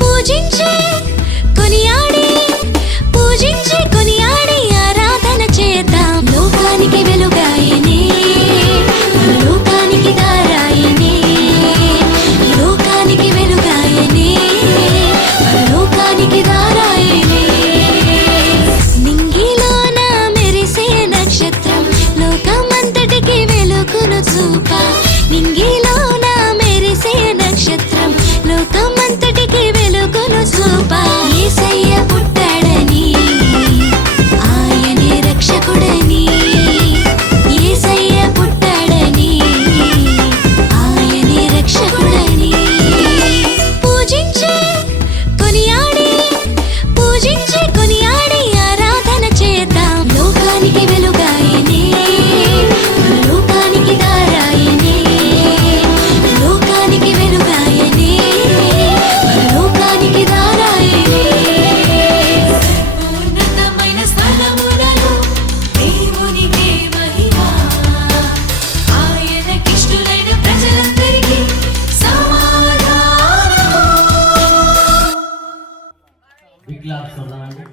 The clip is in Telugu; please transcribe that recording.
పూజించే కొనియాడి పూజించే కొనియాడి ఆరాధన చేద్దాం. లోకానికి వెలుగాయనే లోకానికి దారాయనే లోకానికి వెలుగాయనే లోకానికి దారాయనే. నింగిలోన మెరిసే నక్షత్రం లోకమంతటికి వెలుగును చూప. నింగిలోన మెరిసే నక్షత్రం లోకమంతటికి వెలుగును చూప. యేసయ్య పుట్టాడని ఆయనే రక్షకుడని యేసయ్య పుట్టాడని ఆయనే రక్షకుడని. పూజించే కొనియాడి పూజించే కొనియాడి ఆరాధన చేద్దాం. లోకానికి వెలుగాయనే లోకానికి దారాయనే లోకానికి వెలుగాయనే లోకానికి దారాయనే. సర్వోన్నతమైన స్థలములలో దేవునికే మహిమ. ఆయనకిష్టులైన ప్రజలందరికీ సమాధానము. Big claps కొడదామండి.